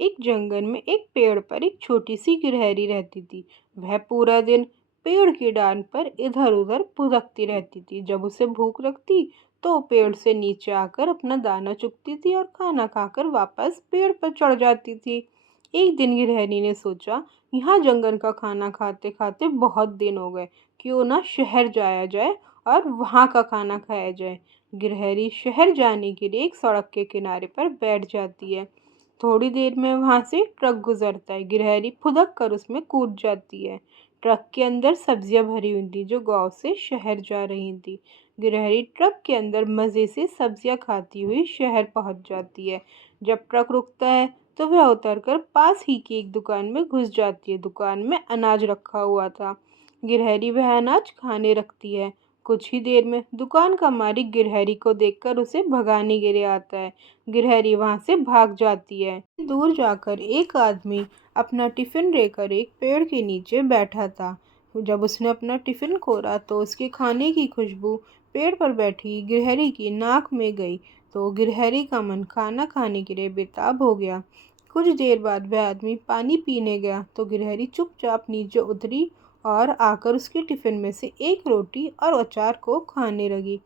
एक जंगल में एक पेड़ पर एक छोटी सी गिलहरी रहती थी। वह पूरा दिन पेड़ की डाल पर इधर उधर फुदकती रहती थी। जब उसे भूख लगती तो पेड़ से नीचे आकर अपना दाना चुगती थी और खाना खाकर वापस पेड़ पर चढ़ जाती थी। एक दिन गिलहरी ने सोचा, यहाँ जंगल का खाना खाते खाते बहुत दिन हो गए, क्यों ना शहर जाया जाए और वहाँ का खाना खाया जाए। गिलहरी शहर जाने के लिए एक सड़क के किनारे पर बैठ जाती है। थोड़ी देर में वहां से ट्रक गुजरता है। गिलहरी फुदक कर उसमें कूद जाती है। ट्रक के अंदर सब्जियां भरी हुई थी जो गांव से शहर जा रही थी। गिलहरी ट्रक के अंदर मज़े से सब्जियां खाती हुई शहर पहुंच जाती है। जब ट्रक रुकता है तो वह उतरकर पास ही की एक दुकान में घुस जाती है। दुकान में अनाज रखा हुआ था। गिलहरी वह अनाज खाने रखती है। कुछ ही देर में दुकान का मालिक गिलहरी को देखकर उसे भगाने के लिए आता है। गिलहरी वहां से भाग जाती है। दूर जाकर एक आदमी अपना टिफिन लेकर एक पेड़ के नीचे बैठा था। जब उसने अपना टिफिन खोला तो उसके खाने की खुशबू पेड़ पर बैठी गिलहरी की नाक में गई। तो गिलहरी का मन खाना खाने के लिए बेताब हो गया। कुछ देर बाद वह आदमी पानी पीने गया तो गिलहरी चुपचाप नीचे उतरी और आकर उसके टिफिन में से एक रोटी और अचार को खाने लगी।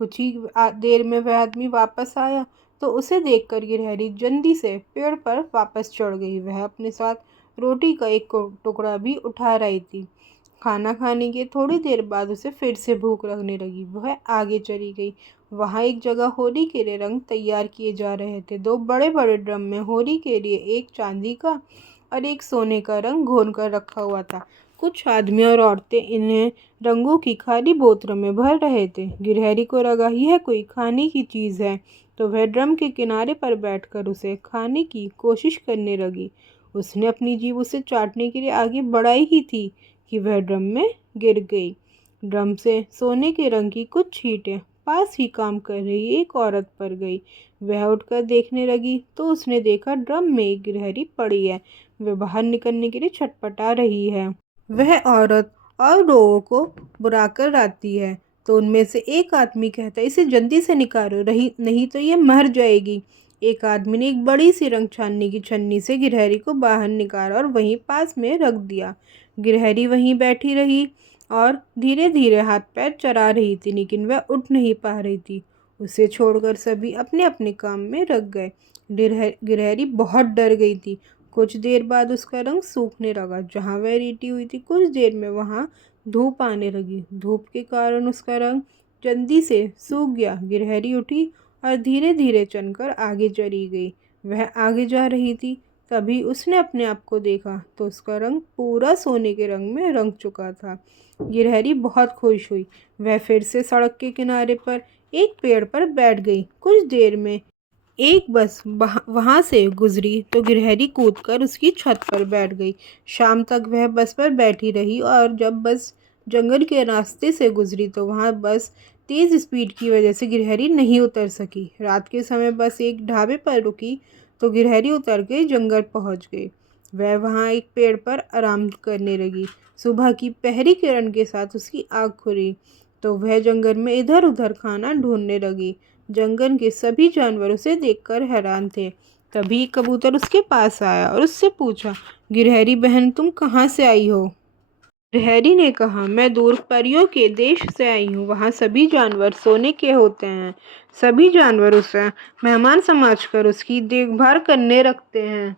कुछ ही देर में वह आदमी वापस आया तो उसे देखकर गिलहरी जल्दी से पेड़ पर वापस चढ़ गई। वह अपने साथ रोटी का एक टुकड़ा भी उठा रही थी। खाना खाने के थोड़ी देर बाद उसे फिर से भूख लगने लगी। वह आगे चली गई। वहाँ एक जगह होली के लिए रंग तैयार किए जा रहे थे। दो बड़े बड़े ड्रम में होली के लिए एक चांदी का और एक सोने का रंग घोल कर रखा हुआ था। कुछ आदमी और औरतें इन्हें रंगों की खाली बोतलों में भर रहे थे। गिलहरी को लगा यह कोई खाने की चीज़ है तो वह ड्रम के किनारे पर बैठकर उसे खाने की कोशिश करने लगी। उसने अपनी जीभ उसे चाटने के लिए आगे बढ़ाई ही थी कि वह ड्रम में गिर गई। ड्रम से सोने के रंग की कुछ छींटें पास ही काम कर रही एक औरत पर गई। वह उठकर देखने लगी तो उसने देखा ड्रम में एक गिलहरी पड़ी है। वह बाहर निकलने के लिए छटपटा रही है। वह औरत और लोगों को बुलाकर लाती है तो उनमें से एक आदमी कहता है, इसे जल्दी से निकालो, रही नहीं तो ये मर जाएगी। एक आदमी ने एक बड़ी सी रंग छानने की छन्नी से गिलहरी को बाहर निकाला और वहीं पास में रख दिया। गिलहरी वहीं बैठी रही और धीरे धीरे हाथ पैर चला रही थी, लेकिन वह उठ नहीं पा रही थी। उसे छोड़कर सभी अपने अपने काम में लग गए। गिलहरी बहुत डर गई थी। कुछ देर बाद उसका रंग सूखने लगा। जहाँ वह लेटी हुई थी कुछ देर में वहाँ धूप आने लगी। धूप के कारण उसका रंग जल्दी से सूख गया। गिलहरी उठी और धीरे धीरे चलकर आगे चली गई। वह आगे जा रही थी तभी उसने अपने आप को देखा तो उसका रंग पूरा सोने के रंग में रंग चुका था। गिलहरी बहुत खुश हुई। वह फिर से सड़क के किनारे पर एक पेड़ पर बैठ गई। कुछ देर में एक बस वहां से गुजरी तो गिलहरी कूदकर उसकी छत पर बैठ गई। शाम तक वह बस पर बैठी रही और जब बस जंगल के रास्ते से गुजरी तो वहां बस तेज स्पीड की वजह से गिलहरी नहीं उतर सकी। रात के समय बस एक ढाबे पर रुकी तो गिलहरी उतर के जंगल पहुंच गई। वह वहां एक पेड़ पर आराम करने लगी। सुबह की पहली किरण के साथ उसकी आँख खुली तो वह जंगल में इधर उधर खाना ढूंढने लगी। जंगल के सभी जानवर उसे देखकर हैरान थे। तभी कबूतर उसके पास आया और उससे पूछा, गिलहरी बहन तुम कहाँ से आई हो? गिलहरी ने कहा, मैं दूर परियों के देश से आई हूँ। वहाँ सभी जानवर सोने के होते हैं। सभी जानवर उसे मेहमान समझकर उसकी देखभाल करने रखते हैं।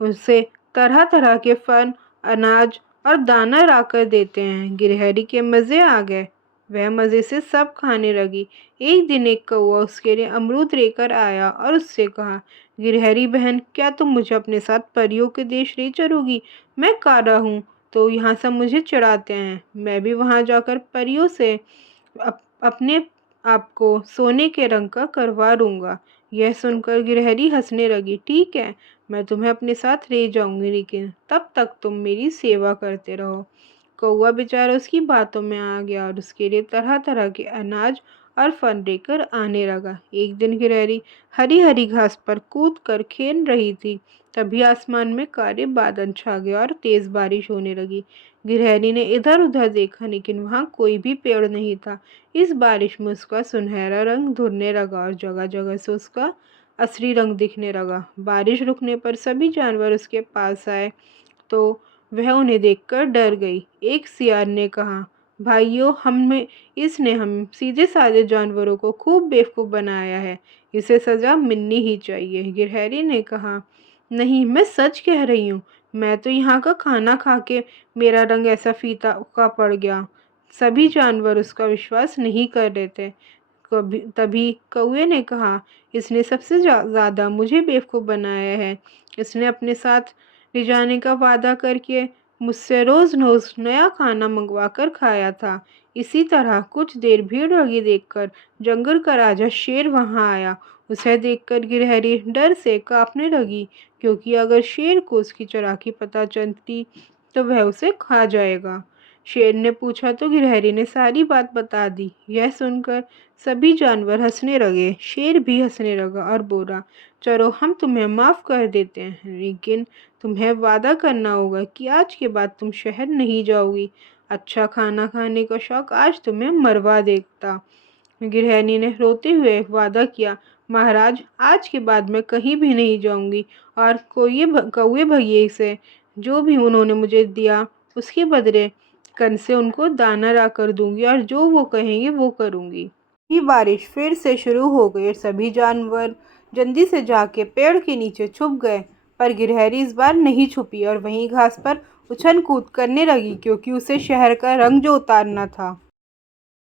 उसे तरह तरह के फल, अनाज और दाना लाकर देते हैं। गिलहरी के मज़े आ गए। वह मज़े से सब खाने लगी। एक दिन एक कौवा उसके लिए अमरूद लेकर आया और उससे कहा, गिलहरी बहन क्या तुम मुझे अपने साथ परियों के देश ले चलोगी? मैं काला हूँ तो यहाँ सब मुझे चिढ़ाते हैं। मैं भी वहाँ जाकर परियों से अपने आप को सोने के रंग का करवा लूँगा। यह सुनकर गिलहरी हंसने लगी। ठीक है, मैं तुम्हें अपने साथ ले जाऊंगी, लेकिन तब तक तुम मेरी सेवा करते रहो। कौवा बेचारा उसकी बातों में आ गया और उसके लिए तरह तरह के अनाज और फल लेकर आने लगा। एक दिन गिलहरी हरी हरी घास पर कूद कर खेल रही थी। तभी आसमान में काले बादल छा गए और तेज बारिश होने लगी। गिलहरी ने इधर उधर देखा लेकिन वहाँ कोई भी पेड़ नहीं था। इस बारिश में उसका सुनहरा रंग धुलने लगा और जगह जगह से उसका असली रंग दिखने लगा। बारिश रुकने पर सभी जानवर उसके पास आए तो वह उन्हें देखकर डर गई। एक सियार ने कहा, भाइयों, इसने हम सीधे साधे जानवरों को खूब बेवकूफ़ बनाया है। इसे सज़ा मिलनी ही चाहिए। गिरहरी ने कहा, नहीं, मैं सच कह रही हूँ। मैं तो यहाँ का खाना खा के मेरा रंग ऐसा फीका का पड़ गया। सभी जानवर उसका विश्वास नहीं कर रहे थे। कभी तभी कौवे ने कहा, इसने सबसे ज़्यादा मुझे बेवकूफ़ बनाया है। इसने अपने साथ ले जाने का वादा करके मुझसे रोज़-रोज़ नया खाना मंगवा कर खाया था। इसी तरह कुछ देर भीड़ लगी देखकर जंगल का राजा शेर वहाँ आया। उसे देखकर गिरहरी डर से काँपने लगी, क्योंकि अगर शेर को उसकी चालाकी पता चलती तो वह उसे खा जाएगा। शेर ने पूछा तो गिरहरी ने सारी बात बता दी। यह सुनकर सभी जानवर हंसने लगे। शेर भी हंसने लगा और बोला, चलो, हम तुम्हें माफ़ कर देते हैं, लेकिन तुम्हें वादा करना होगा कि आज के बाद तुम शहर नहीं जाओगी। अच्छा खाना खाने का शौक आज तुम्हें मरवा देता। गिरहनी ने रोते हुए वादा किया, महाराज, आज के बाद मैं कहीं भी नहीं जाऊंगी और कौए भैये से जो भी उन्होंने मुझे दिया उसके बदले कन से उनको दाना ला कर दूंगी और जो वो कहेंगे वो करूंगी। ये बारिश फिर से शुरू हो गई और सभी जानवर जल्दी से जाके पेड़ के नीचे छुप गए। पर गिरहरी इस बार नहीं छुपी और वहीं घास पर उछल कूद करने लगी, क्योंकि उसे शहर का रंग जो उतारना था।